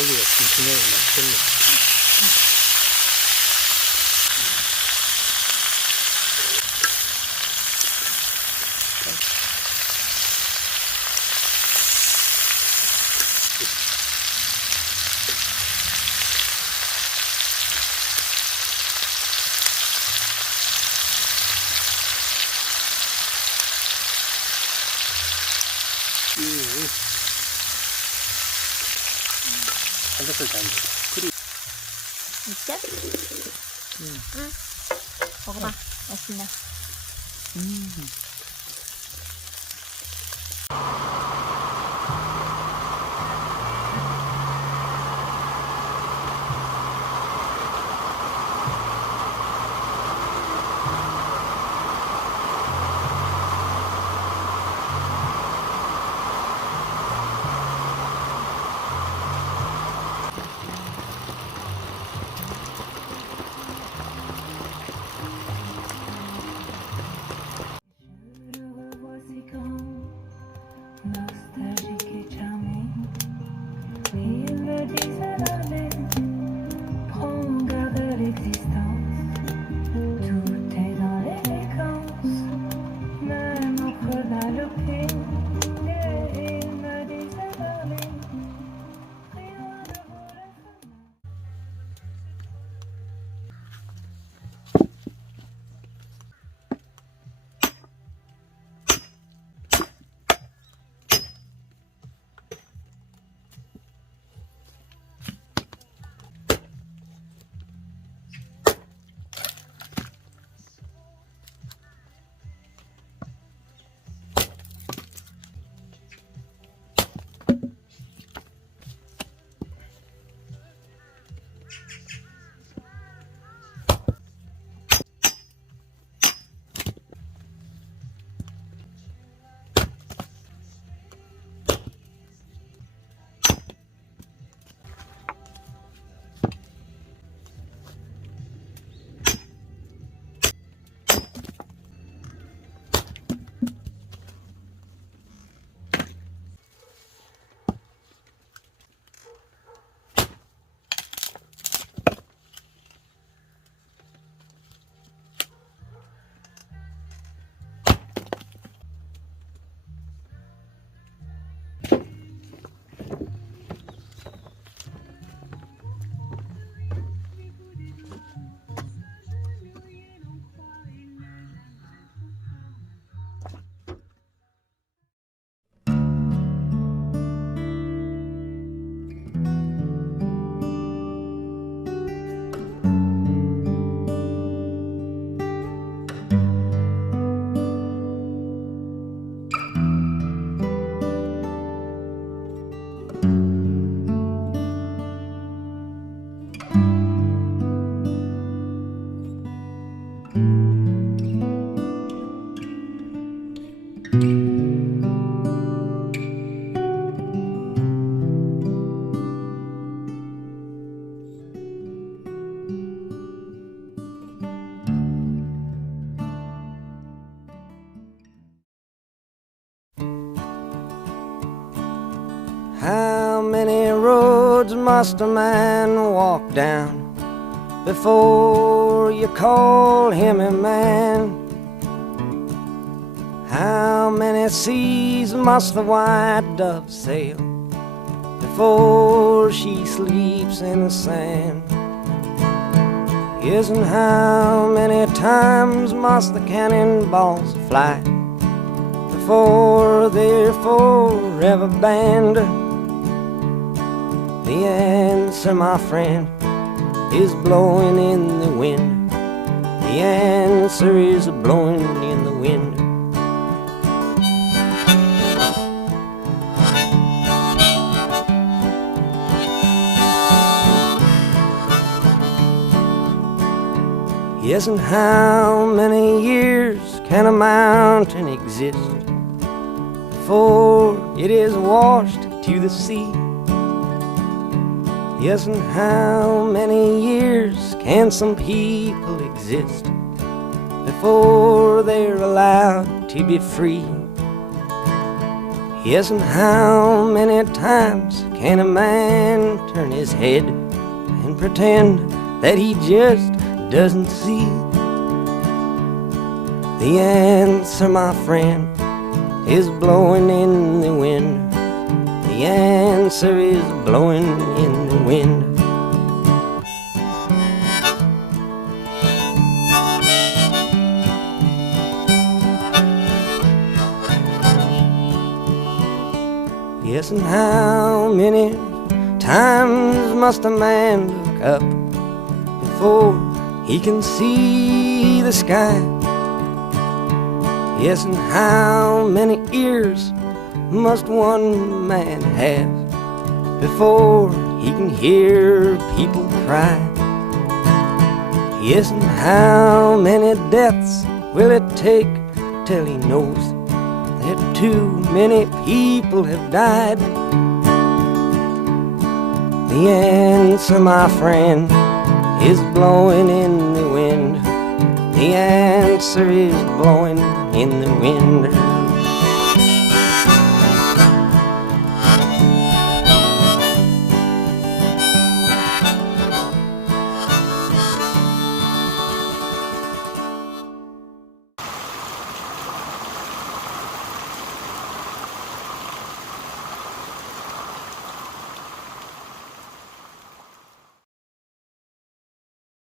고기가 튼튼하고 맛있겠네. 삼겹살 잘 그리. 진짜? 응. 먹어봐. 맛있나? How many roads must a man walk down before you call him a man? How many seas must the white dove sail before she sleeps in the sand? Yes, and how many times must the cannonballs fly before they're forever banned? The answer, my friend, is blowing in the wind. The answer is blowing in the wind. Yes, and how many years can a mountain exist before it is washed to the sea? Yes, and how many years can some people exist before they're allowed to be free? Yes, and how many times can a man turn his head and pretend that he just doesn't see? The answer, my friend, is blowing in the wind. The answer is blowing in the wind. Yes, and how many times must a man look up before he can see the sky? Yes, and how many ears must one man have before he can hear people cry? Yes, and how many deaths will it take till he knows that too many people have died? The answer, my friend, is blowing in the wind. The answer is blowing in the wind.